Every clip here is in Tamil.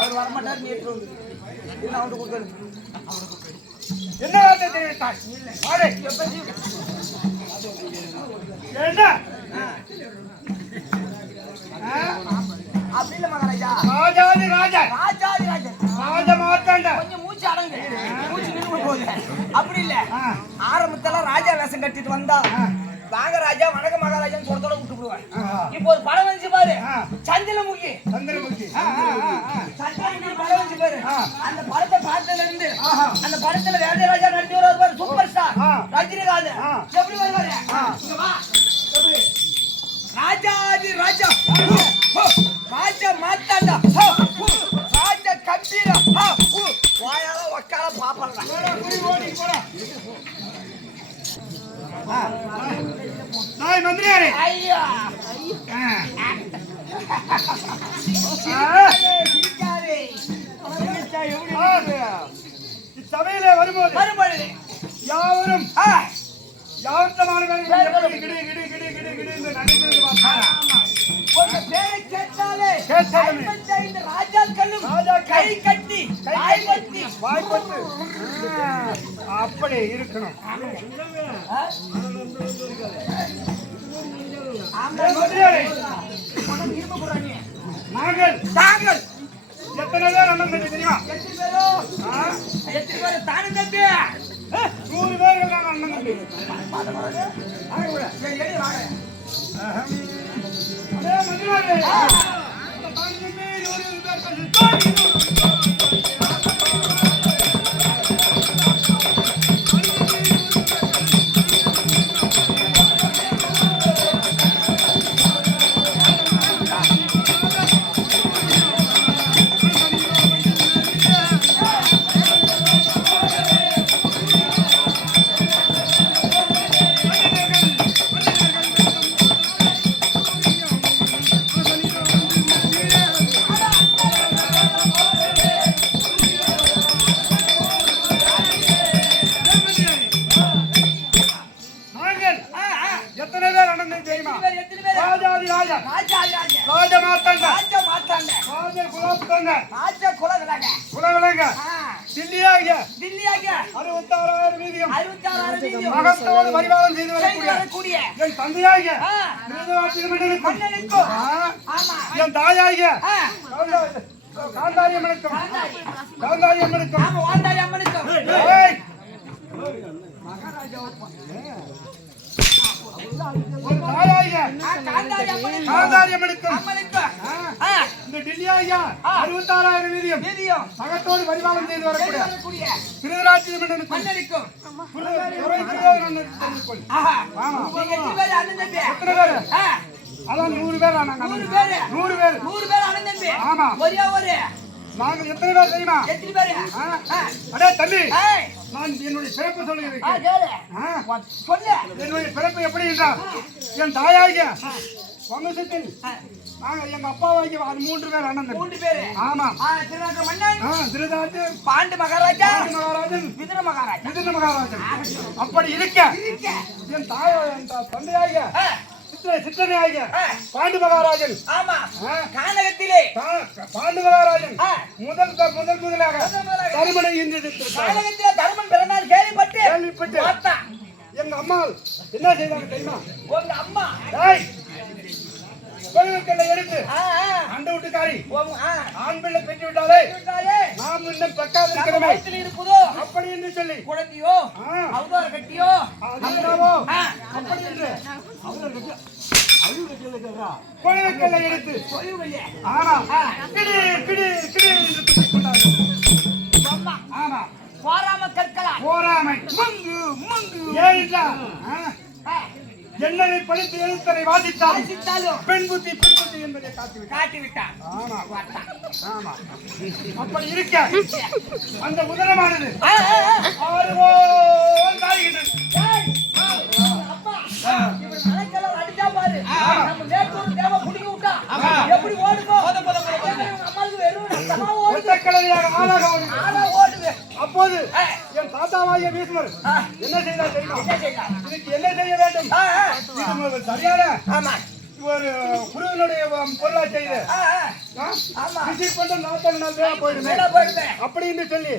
அவர் வரமாட்டார் நேற்று என்ன கொடுக்கறது என்ன வார்த்தை தெரிவித்தாய்? அப்படி இல்ல மகாராஜா. ராஜாதி ராஜா ராஜாதி ராஜா ராஜ மாத்தாண்ட கொஞ்சம் மூச்சு அடங்கு, மூச்சு நின்று போகுது. அப்படி இல்ல ஆரம்பத்துல ராஜா வேஷம் கட்டிட்டு வந்தா வாங்க ராஜா வணக்கம் மகாராஜான்னு சொல்றதோட விட்டுடுவாங்க. இப்போ ஒரு படம் வந்து பாரு, சந்திரமுகி சந்திரமுகி சந்திரமுகி படம் வந்து பாரு. அந்த படத்தை பார்த்ததுல இருந்து அந்த படத்துல வேற ராஜா நடிச்சு வருவார், சூப்பர் ஸ்டார் ரஜினிகாந்த். எப்படி வருவாரு? ராஜாதி ராஜா ராஜா மாத்தாண்டா ராஜா கம்பீரா வாயால வக்கால பாப்பறடா ஓடி போடா. நாய் மந்திரியாரே ஐயா சபையிலே வரும்போது யாவரும் அப்படி இருக்கணும். நாங்கள் எத்தனை பேர் அண்ணன் தம்பி தெரியுமா? எத்தனை பேர் தானும் தம்பி? 100 பேர்கள் தான் அண்ணன் தம்பி. அதே மந்திரியாரே மகத்தோடு பரிபாலனம் செய்து வரக்கூடிய என் தந்தையாகிய என் தாயாகிய காந்தாரி அம்மனுக்கும் இந்த டில்லியாகிய 66,000 வீதியும் மகத்தோடு பரிபாலனம் செய்து வரக்கூடிய திருராட்சி மன்னனுக்கும் 100 பேர் ஆமா. நாங்கள் எத்தனை பேர் தெரியுமா? அடே தம்பி, நான் என்னுடைய பிறப்பு சொல்லுகிறேன். என்னுடைய பிறப்பு எப்படி என்றால் என் தாயாகிய வம்சத்தில் எங்க அப்பாவாகிய 3 பேர் அண்ணன் தம்பி. 3 பேர் ஆமா. திருராஜன், பாண்டு மகாராஜன், விதுர மகாராஜன். அப்படி இருக்க என் தந்தையாகிய சிற்றனையாகிய பாண்டு மகாராஜன் பாண்டு மகாராஜன் முதலாக தருமனை தருமன் பிறந்தால் கேள்விப்பட்டு எங்க அம்மா என்ன செய்தாங்க தெரியுமா? உங்க அம்மா எடுத்து அந்த வீட்டுக்காரி ஆண் பிள்ளை பெற்று விட்டாலே நாம் இன்னும் பக்காது இருக்கிறோமே அப்படி என்று சொல்லி குழந்தையோ அவதார கட்டியோ அப்படி என்று குழந்தைகளை எடுத்து போராமை என்னை படித்து எழுத்தரை வாசித்தாலும் பெண் புத்தி என்பதை காட்டிவிட்டார். அப்படி இருக்க அந்த உதரமானது அடிச்சா பாரு நம்ம நேற்று தேவை புடிக்க விட்டா எப்படி ஓடுமோ அப்போது என் தாத்தாவாகிய பீஷ்மர் என்ன செய்தார் தெரியுமா? என்ன செய்தார்? இதுக்கு என்ன செய்ய வேண்டும்? இது சரியான ஆமா ஒரு குருவனுடைய பொருளா செய்து ஆமா விசிட் பண்ண 40 நாள் வேலை போயிடுமே அப்படின்னு சொல்லி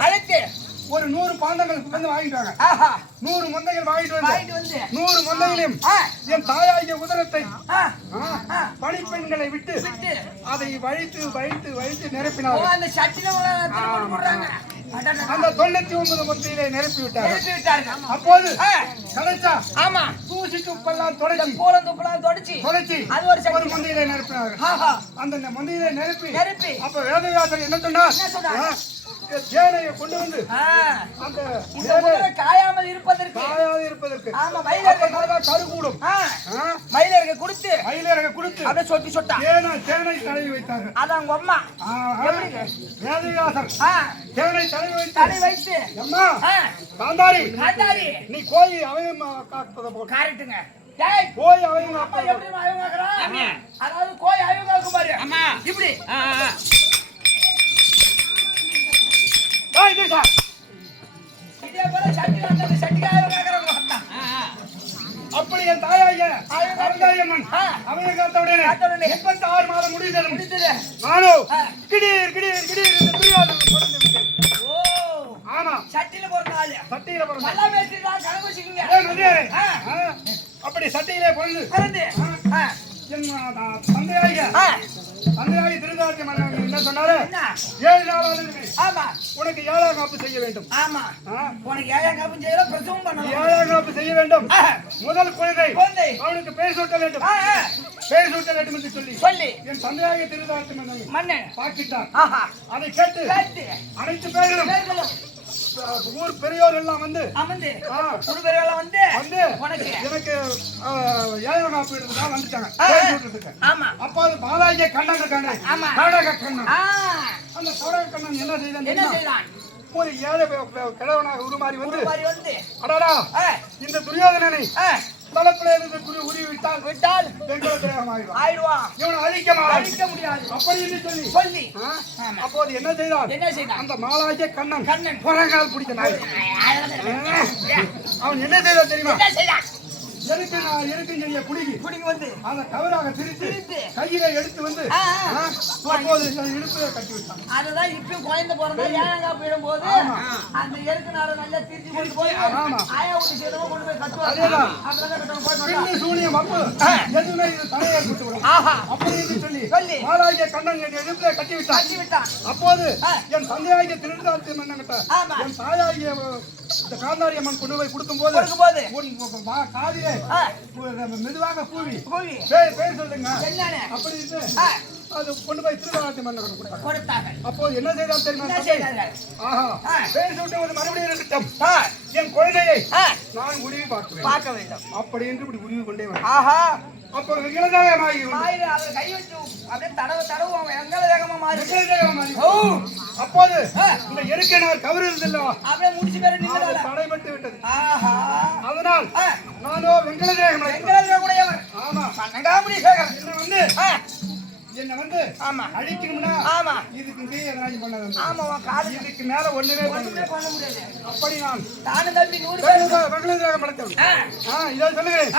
அழைத்து ஒரு 100 பாண்டங்கள் வந்து வாங்கிட்டாங்க. 100 மந்தைகள் வாங்கிட்டு வந்து 100 மந்தைகளையும் என் தாயாகிய உதரத்தை பணிப்பெண்களை விட்டு அதை வழித்து வழித்து வழித்து நிரப்பினார். அந்த 99 மந்தையிலே நிரப்பி விட்டார்கள். அப்போது கடைசா ஆமா தூசி துப்பெல்லாம் தொடச்சி அது ஒரு மந்தையிலே நிரப்பினார்கள். அந்த மந்தையிலே நிரப்பி அப்ப வேதவியாசர் என்ன சொன்னார்? சேனையை கொண்டு வந்து அந்த காயாமல் இருப்பதற்கு ஆமா கருகூடும் மயிலருக்கு கொடுத்து அப்படியே சொட்டி சொட்டா சேனை தடவி வைத்தாங்க. அதான் உங்க அம்மா வேதவியாசர் சேனை தடவி வைத்து அம்மா காந்தாரி நீ கோய் அவையும் கரெக்ட்டுங்க கோய் அவையும் அதாவது கோய் அயோகாக்கும் பாரு இப்படி இதே போல அப்படி என் தாயாகிய அருங்காரியம்மன் அவையை காத்தவுடனே 36 மாதம் முடிந்தது. நானும் கிடீர் கிடீர் கிடீர் என்று துரியோதனன் பிறந்து விட்டேன். ஆமா சட்டியில பிறந்தாள் சட்டியில பிறந்த நல்லா பேசிதான் கணக்கு வச்சுக்கீங்க. அப்படி சட்டியிலே பிறந்து என் தந்தையாகி திருதாட்சி மன்னன் என்ன சொன்னாரு? 7 நாளாவது உனக்கு 7ஆம் காப்பு செய்ய வேண்டும். ஆமா உனக்கு 7ஆம் காப்பு செய்யற பிரசவம் பண்ணணும். 7ஆம் காப்பு செய்ய வேண்டும். முதல் குழந்தை அவனுக்கு பேர் சூட்ட வேண்டும். பேர் சூட்ட வேண்டும் என்று சொல்லி என் தந்தையாகிய திருதாட்சி மன்னன் பாக்கிட்டான். அதை கேட்டு அனைத்து பேர்களும் ஊர் பெரியோர் எல்லாம் வந்து எனக்கு 7ஆம் காப்பு எடுத்துதான் வந்துட்டாங்க. அப்போது பாலாஜிய கண்ணன் இருக்காங்க. நாடக கண்ணன். அந்த நாடக கண்ணன் என்ன செய்தான்? ஒரு ஏழை கிழவனாக உருமாறி வந்து அடடா இந்த துரியோதனனை தலப்பிலே இருந்து உருவி விட்டால் வெங்கல கிரகம் ஆயிடுவான். இவனை அழிக்க முடியாது அப்படி என்று சொல்லி அப்போது என்ன செய்தான்? அந்த மாலாஜிய கண்ணன் புறங்கால் பிடிக்க நாய் அவன் என்ன செய்தான் தெரியுமா? எதுக்கு குடிங்கி வந்து அதை தவறாக பிரித்து கையில எடுத்து வந்து அப்போது இடுப்புல கட்டி விட்டான். அதுதான் இப்பயும் குழந்தை பிறந்தா 7ஆம் காப்பு இடும்போது அந்த எருக்கு நாரை நல்லா திருச்சி கொண்டு போய் ஆயா ஊட்டி சேதமா கொண்டு போய் கட்டுவாங்க. சூனியம் அப்பு எதுவுமே இது தலையை ஏற்பட்டு விடும். அப்படி என்று சொல்லி மாலாகிய கண்ணன் என் இடுப்புல கட்டி விட்டான். அப்போது என் தந்தையாகிய திருந்தாட்சி மன்னன்கிட்ட என் தாயாகிய இந்த காந்தாரி அம்மன் கொண்டு போய் கொடுக்கும் போது காதிலே மெதுவாக கூவி பேர் சொல்லுங்க அப்படின்னு அது கொண்டு போய் திருநாட்டு மன்னன் கொடுத்தாங்க. அப்போ என்ன செய்தால் தெரியுமா? பேர் சொல்லிட்டு ஒரு மறுபடியும் இருக்கட்டும் என் குழந்தையை நான் உருவி பார்க்க வேண்டும் அப்படி என்று இப்படி உருவி கொண்டே வந்தேன். அப்போ இளதாகமாகி கை வச்சு அப்படியே தடவு எங்கலதாகமா மாறி அப்போது இந்த எருக்கை நான் கவருதில்லை அப்படியே முடிச்சு பேர் நின்று தடைபட்டு விட்டது. அதனால் நானோ வெங்கலதேகம் உடையவர். ஆமா பன்னங்காமணி சேகர் என்ன வந்து அழிக்கணும்னா இதுக்கு இதுக்கு மேல ஒண்ணுமே பண்ண முடியாது. அப்படி நான் தானும் தம்பி 100 வெங்கலதேகம் படைத்தவன். இதை சொல்லுகிறேன்.